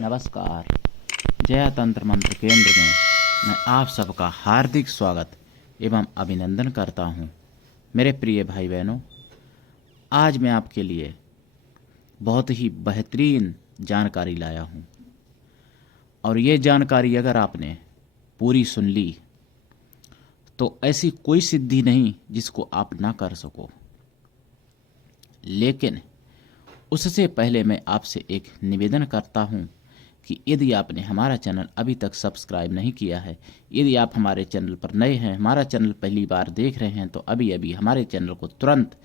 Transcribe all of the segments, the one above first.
नमस्कार। जया तंत्र मंत्र केंद्र में मैं आप सबका हार्दिक स्वागत एवं अभिनंदन करता हूँ। मेरे प्रिय भाई बहनों, आज मैं आपके लिए बहुत ही बेहतरीन जानकारी लाया हूँ और ये जानकारी अगर आपने पूरी सुन ली तो ऐसी कोई सिद्धि नहीं जिसको आप ना कर सको। लेकिन उससे पहले मैं आपसे एक निवेदन करता हूँ कि यदि आपने हमारा चैनल अभी तक सब्सक्राइब नहीं किया है, यदि आप हमारे चैनल पर नए हैं, हमारा चैनल पहली बार देख रहे हैं, तो अभी अभी हमारे चैनल को तुरंत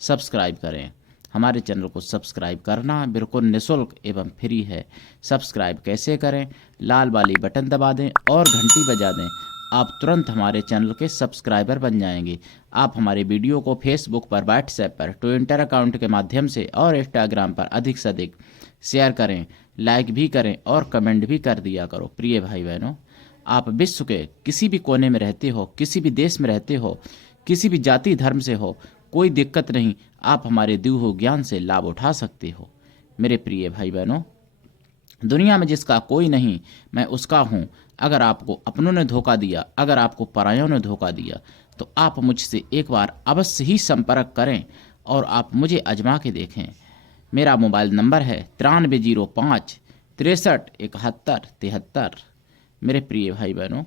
सब्सक्राइब करें। हमारे चैनल को सब्सक्राइब करना बिल्कुल निःशुल्क एवं फ्री है। सब्सक्राइब कैसे करें? लाल वाली बटन दबा दें और घंटी बजा दें। आप तुरंत हमारे चैनल के सब्सक्राइबर बन जाएंगे। आप हमारे वीडियो को फेसबुक पर, व्हाट्सएप पर, ट्विटर अकाउंट के माध्यम से और इंस्टाग्राम पर अधिक से अधिक शेयर करें, लाइक भी करें और कमेंट भी कर दिया करो। प्रिय भाई बहनों, आप विश्व के किसी भी कोने में रहते हो, किसी भी देश में रहते हो, किसी भी जाति धर्म से हो, कोई दिक्कत नहीं, आप हमारे दिए हुए ज्ञान से लाभ उठा सकते हो। मेरे प्रिय भाई बहनों, दुनिया में जिसका कोई नहीं मैं उसका हूँ। अगर आपको अपनों ने धोखा दिया, अगर आपको परायों ने धोखा दिया, तो आप मुझसे एक बार अवश्य ही संपर्क करें और आप मुझे आजमा के देखें। मेरा मोबाइल नंबर है 9305 63 71 73। मेरे प्रिय भाई बहनों,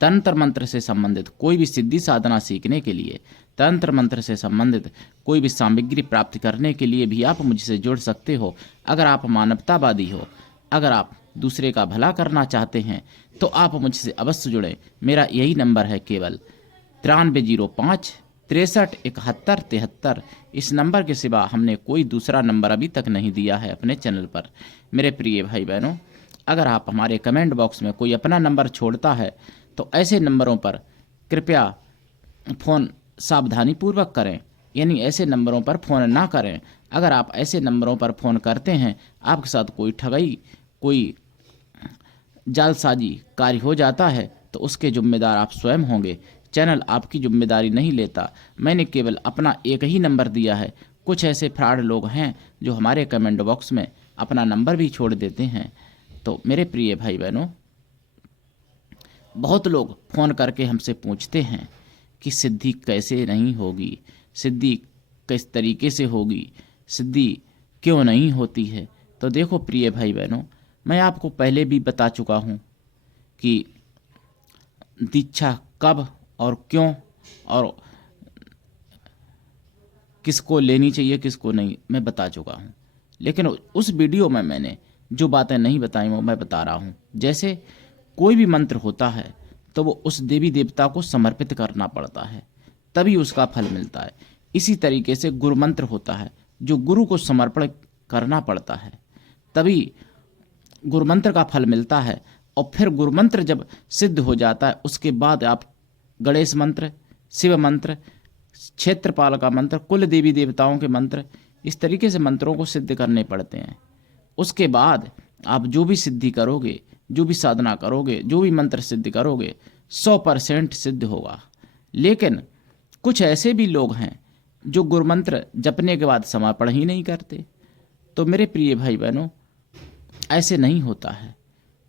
तंत्र मंत्र से संबंधित कोई भी सिद्धि साधना सीखने के लिए, तंत्र मंत्र से संबंधित कोई भी सामग्री प्राप्त करने के लिए भी आप मुझसे जुड़ सकते हो। अगर आप मानवतावादी हो, अगर आप दूसरे का भला करना चाहते हैं, तो आप मुझसे अवश्य जुड़ें। मेरा यही नंबर है, केवल 9305 63 71 73। इस नंबर के सिवा हमने कोई दूसरा नंबर अभी तक नहीं दिया है अपने चैनल पर। मेरे प्रिय भाई बहनों, अगर आप हमारे कमेंट बॉक्स में कोई अपना नंबर छोड़ता है तो ऐसे नंबरों पर कृपया फ़ोन सावधानीपूर्वक करें, यानी ऐसे नंबरों पर फ़ोन ना करें। अगर आप ऐसे नंबरों पर फ़ोन करते हैं, आपके साथ कोई ठगी, कोई जालसाजी कार्य हो जाता है, तो उसके जिम्मेदार आप स्वयं होंगे। चैनल आपकी जिम्मेदारी नहीं लेता। मैंने केवल अपना एक ही नंबर दिया है। कुछ ऐसे फ्रॉड लोग हैं जो हमारे कमेंट बॉक्स में अपना नंबर भी छोड़ देते हैं। तो मेरे प्रिय भाई बहनों, बहुत लोग फ़ोन करके हमसे पूछते हैं कि सिद्धि कैसे नहीं होगी, सिद्धि किस तरीके से होगी, सिद्धि क्यों नहीं होती है। तो देखो प्रिय भाई बहनों, मैं आपको पहले भी बता चुका हूँ कि दीक्षा कब और क्यों और किसको लेनी चाहिए, किसको नहीं, मैं बता चुका हूँ। लेकिन उस वीडियो में मैंने जो बातें नहीं बताई वो मैं बता रहा हूँ। जैसे कोई भी मंत्र होता है तो वो उस देवी देवता को समर्पित करना पड़ता है, तभी उसका फल मिलता है। इसी तरीके से गुरु मंत्र होता है, जो गुरु को समर्पण करना पड़ता है, तभी गुरु मंत्र का फल मिलता है। और फिर गुरु मंत्र जब सिद्ध हो जाता है, उसके बाद आप गणेश मंत्र, शिव मंत्र, क्षेत्रपाल का मंत्र, कुल देवी देवताओं के मंत्र, इस तरीके से मंत्रों को सिद्ध करने पड़ते हैं। उसके बाद आप जो भी सिद्धि करोगे, जो भी साधना करोगे, जो भी मंत्र सिद्ध करोगे, 100% सिद्ध होगा। लेकिन कुछ ऐसे भी लोग हैं जो गुरु मंत्र जपने के बाद समर्पण ही नहीं करते। तो मेरे प्रिय भाई बहनों, ऐसे नहीं होता है।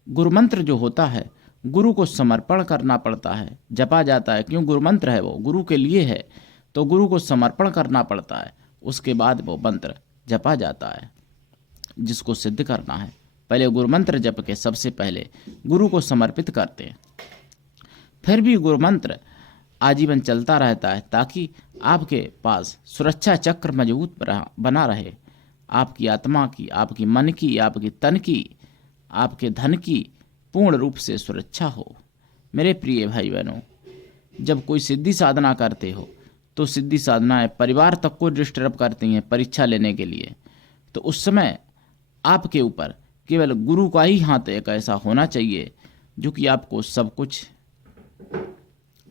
गुरु मंत्र जो होता है, गुरु को समर्पण करना पड़ता है, जपा जाता है। क्यों? गुरु मंत्र है, वो गुरु के लिए है, तो गुरु को समर्पण करना पड़ता है। उसके बाद वो मंत्र जपा जाता है जिसको सिद्ध करना है। पहले गुरु मंत्र जप के सबसे पहले गुरु को समर्पित करते हैं। फिर भी गुरु मंत्र आजीवन चलता रहता है, ताकि आपके पास सुरक्षा चक्र मजबूत बना रहे। आपकी आत्मा की, आपकी मन की, आपकी तन की, आपके धन की पूर्ण रूप से सुरक्षा हो। मेरे प्रिय भाई बहनों, जब कोई सिद्धि साधना करते हो तो सिद्धि साधनाएं परिवार तक को डिस्टर्ब करती हैं परीक्षा लेने के लिए। तो उस समय आपके ऊपर केवल गुरु का ही हाथ एक ऐसा होना चाहिए जो कि आपको सब कुछ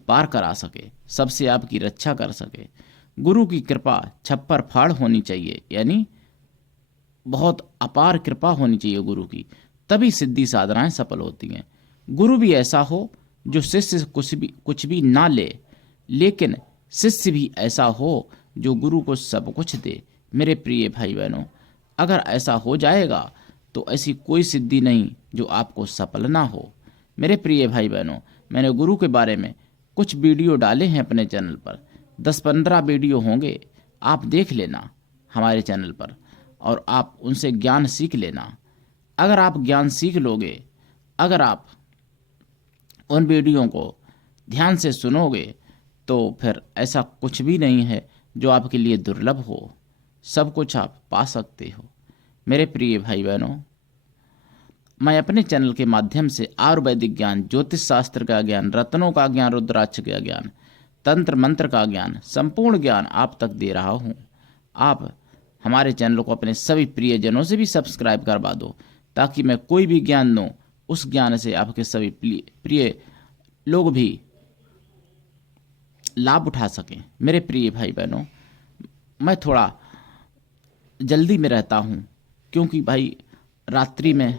पार करा सके, सबसे आपकी रक्षा कर सके। गुरु की कृपा छप्पर फाड़ होनी चाहिए, यानी बहुत अपार कृपा होनी चाहिए गुरु की, तभी सिद्धि साधनाएं सफल होती हैं। गुरु भी ऐसा हो जो शिष्य से कुछ भी ना ले, लेकिन शिष्य भी ऐसा हो जो गुरु को सब कुछ दे। मेरे प्रिय भाई बहनों, अगर ऐसा हो जाएगा तो ऐसी कोई सिद्धि नहीं जो आपको सफल ना हो। मेरे प्रिय भाई बहनों, मैंने गुरु के बारे में कुछ वीडियो डाले हैं अपने चैनल पर, 10-15 वीडियो होंगे, आप देख लेना हमारे चैनल पर और आप उनसे ज्ञान सीख लेना। अगर आप ज्ञान सीख लोगे, अगर आप उन वीडियो को ध्यान से सुनोगे, तो फिर ऐसा कुछ भी नहीं है जो आपके लिए दुर्लभ हो। सब कुछ आप पा सकते हो। मेरे प्रिय भाई बहनों, मैं अपने चैनल के माध्यम से आयुर्वेदिक ज्ञान, ज्योतिष शास्त्र का ज्ञान, रत्नों का ज्ञान, रुद्राक्ष का ज्ञान, तंत्र मंत्र का ज्ञान, संपूर्ण ज्ञान आप तक दे रहा हूँ। आप हमारे चैनल को अपने सभी प्रियजनों से भी सब्सक्राइब करवा दो, ताकि मैं कोई भी ज्ञान दूँ, उस ज्ञान से आपके सभी प्रिय लोग भी लाभ उठा सकें। मेरे प्रिय भाई बहनों, मैं थोड़ा जल्दी में रहता हूँ, क्योंकि भाई रात्रि में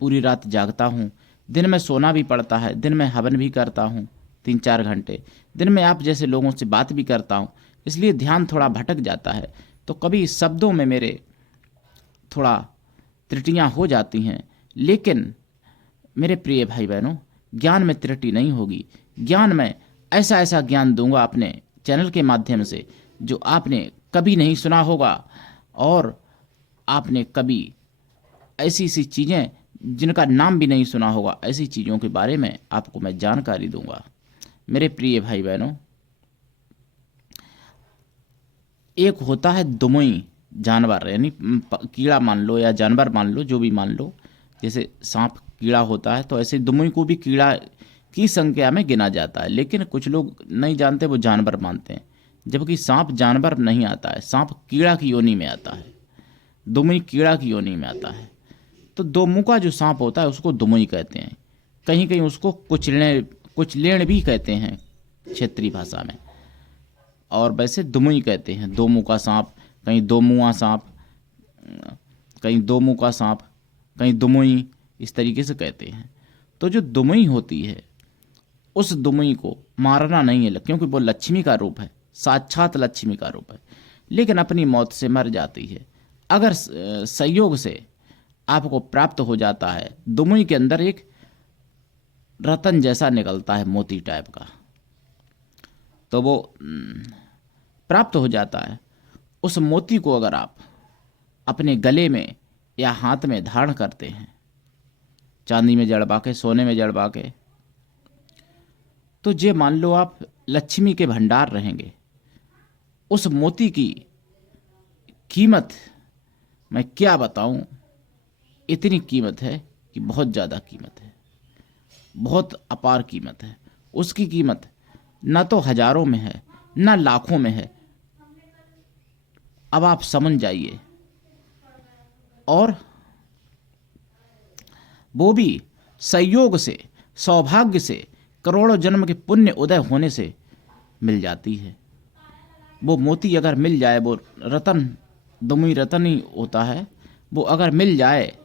पूरी रात जागता हूँ, दिन में सोना भी पड़ता है, दिन में हवन भी करता हूँ 3-4 घंटे, दिन में आप जैसे लोगों से बात भी करता हूँ, इसलिए ध्यान थोड़ा भटक जाता है। तो कभी शब्दों में मेरे थोड़ा त्रुटियाँ हो जाती हैं, लेकिन मेरे प्रिय भाई बहनों, ज्ञान में त्रुटि नहीं होगी। ज्ञान में ऐसा ऐसा ज्ञान दूंगा अपने चैनल के माध्यम से जो आपने कभी नहीं सुना होगा, और आपने कभी ऐसी ऐसी चीज़ें जिनका नाम भी नहीं सुना होगा, ऐसी चीज़ों के बारे में आपको मैं जानकारी दूंगा। मेरे प्रिय भाई बहनों, एक होता है दुमुई जानवर, यानी कीड़ा मान लो या जानवर मान लो, जो भी मान लो, जैसे सांप कीड़ा होता है, तो ऐसे दुमुई को भी कीड़ा की संख्या में गिना जाता है, लेकिन कुछ लोग नहीं जानते, वो जानवर मानते हैं, जबकि सांप जानवर नहीं आता है, सांप कीड़ा की योनि में आता है, दुमुई कीड़ा की योनि में आता है। तो दो मुंह का जो सांप होता है उसको दुमुई कहते हैं, कहीं कहीं उसको कुचलेण भी कहते हैं क्षेत्रीय भाषा में, और वैसे दुमुई कहते हैं। दो मुंह का सांप, कहीं दो मुंहा सांप, कहीं दो मुंह का सांप, कहीं दुमुई, इस तरीके से कहते हैं। तो जो दुमुई होती है, उस दुमुई को मारना नहीं है, क्योंकि वो लक्ष्मी का रूप है, साक्षात लक्ष्मी का रूप है, लेकिन अपनी मौत से मर जाती है। अगर संयोग से आपको प्राप्त हो जाता है, दुमुई के अंदर एक रतन जैसा निकलता है, मोती टाइप का, तो वो प्राप्त हो जाता है। उस मोती को अगर आप अपने गले में या हाथ में धारण करते हैं, चांदी में जड़वा के, सोने में जड़वा के, तो ये मान लो आप लक्ष्मी के भंडार रहेंगे। उस मोती की कीमत मैं क्या बताऊं, इतनी कीमत है कि बहुत ज़्यादा कीमत है, बहुत अपार कीमत है। उसकी कीमत न तो हजारों में है, न लाखों में है। अब आप समझ जाइए। और वो भी संयोग से, सौभाग्य से, करोड़ों जन्म के पुण्य उदय होने से मिल जाती है। वो मोती अगर मिल जाए, वो रतन, दुमुई रतन ही होता है, वो अगर मिल जाए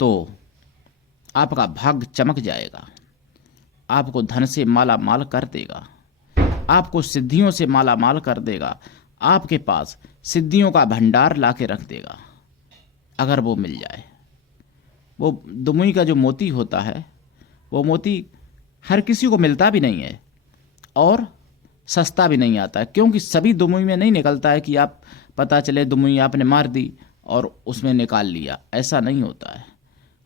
तो आपका भाग्य चमक जाएगा, आपको धन से माला माल कर देगा, आपको सिद्धियों से माला माल कर देगा, आपके पास सिद्धियों का भंडार ला के रख देगा, अगर वो मिल जाए। वो दुमुई का जो मोती होता है, वो मोती हर किसी को मिलता भी नहीं है और सस्ता भी नहीं आता है, क्योंकि सभी दुमुई में नहीं निकलता है कि आप पता चले दुमुई आपने मार दी और उसमें निकाल लिया, ऐसा नहीं होता है।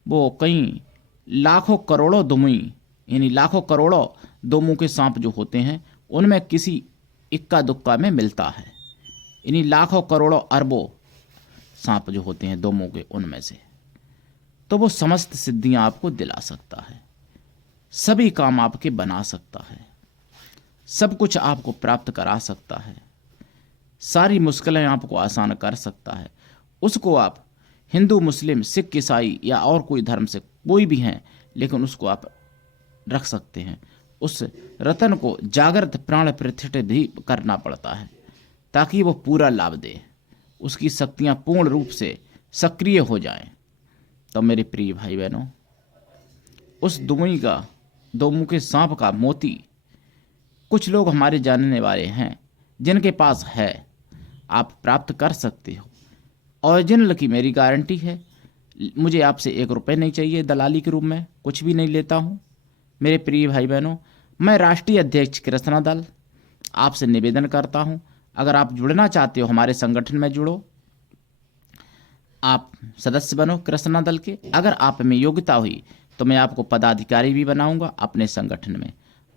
वो कई लाखों करोड़ों दुमुई, यानी लाखों करोड़ों दो मुंह के सांप जो होते हैं, उनमें किसी इक्का दुक्का में मिलता है। यानी लाखों करोड़ों अरबों सांप जो होते हैं दो मुंह के, उनमें से तो वो समस्त सिद्धियां आपको दिला सकता है, सभी काम आपके बना सकता है, सब कुछ आपको प्राप्त करा सकता है, सारी मुश्किलें आपको आसान कर सकता है। उसको आप हिंदू, मुस्लिम, सिख, ईसाई या और कोई धर्म से कोई भी हैं, लेकिन उसको आप रख सकते हैं। उस रतन को जागृत प्राण प्रतिष्ठित भी करना पड़ता है, ताकि वो पूरा लाभ दे, उसकी शक्तियां पूर्ण रूप से सक्रिय हो जाएं। तो मेरे प्रिय भाई बहनों, उस दुमुई का, दो मुंह के सांप का मोती कुछ लोग हमारे जानने वाले हैं जिनके पास है, आप प्राप्त कर सकते हो। ओरिजिनल की मेरी गारंटी है, मुझे आपसे 1 रुपये नहीं चाहिए दलाली के रूप में, कुछ भी नहीं लेता हूँ। मेरे प्रिय भाई बहनों, मैं राष्ट्रीय अध्यक्ष कृष्णा दल आपसे निवेदन करता हूँ, अगर आप जुड़ना चाहते हो हमारे संगठन में जुड़ो, आप सदस्य बनो कृष्णा दल के। अगर आप में योग्यता हुई तो मैं आपको पदाधिकारी भी बनाऊंगा अपने संगठन में,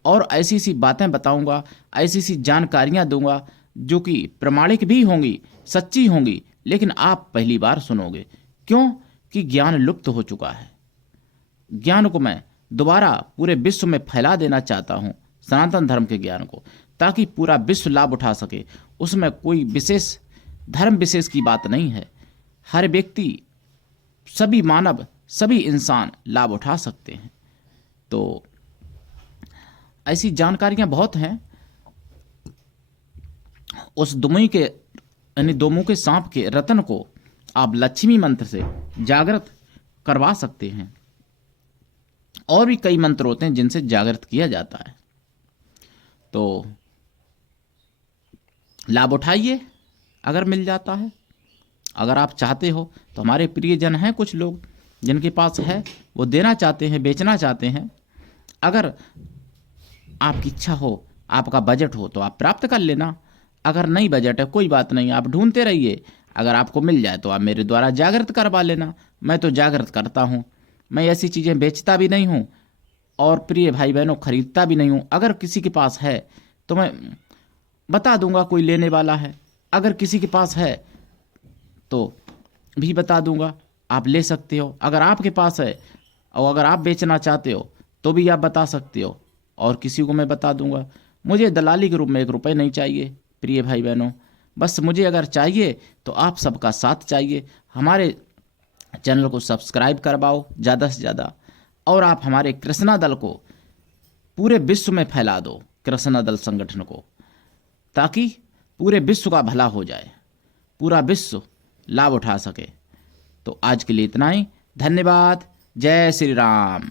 और ऐसी सी बातें बताऊंगा, ऐसी सी जानकारियां दूंगा जो कि प्रमाणिक भी होंगी, सच्ची होंगी, लेकिन आप पहली बार सुनोगे। क्यों? कि ज्ञान लुप्त हो चुका है। ज्ञान को मैं दोबारा पूरे विश्व में फैला देना चाहता हूं, सनातन धर्म के ज्ञान को, ताकि पूरा विश्व लाभ उठा सके। उसमें कोई विशेष धर्म विशेष की बात नहीं है, हर व्यक्ति, सभी मानव, सभी इंसान लाभ उठा सकते हैं। तो ऐसी जानकारियां बहुत हैं। उस दुमुई के यानी दोमुख के सांप के रतन को आप लक्ष्मी मंत्र से जागृत करवा सकते हैं। और भी कई मंत्र होते हैं जिनसे जागृत किया जाता है। तो लाभ उठाइए अगर मिल जाता है। अगर आप चाहते हो तो हमारे प्रियजन हैं कुछ लोग जिनके पास है, वो देना चाहते हैं, बेचना चाहते हैं। अगर आपकी इच्छा हो, आपका बजट हो, तो आप प्राप्त कर लेना। अगर नहीं बजट है, कोई बात नहीं, आप ढूंढते रहिए। अगर आपको मिल जाए तो आप मेरे द्वारा जागृत करवा लेना। मैं तो जागृत करता हूँ, मैं ऐसी चीज़ें बेचता भी नहीं हूँ और प्रिय भाई बहनों खरीदता भी नहीं हूँ। अगर किसी के पास है तो मैं बता दूंगा कोई लेने वाला है, अगर किसी के पास है तो भी बता दूंगा, आप ले सकते हो। अगर आपके पास है और अगर आप बेचना चाहते हो तो भी आप बता सकते हो, और किसी को मैं बता दूंगा। मुझे दलाली के रूप में 1 रुपये नहीं चाहिए प्रिय भाई बहनों, बस मुझे अगर चाहिए तो आप सबका साथ चाहिए। हमारे चैनल को सब्सक्राइब करवाओ ज़्यादा से ज़्यादा, और आप हमारे कृष्णा दल को पूरे विश्व में फैला दो, कृष्णा दल संगठन को, ताकि पूरे विश्व का भला हो जाए, पूरा विश्व लाभ उठा सके। तो आज के लिए इतना ही, धन्यवाद। जय श्री राम।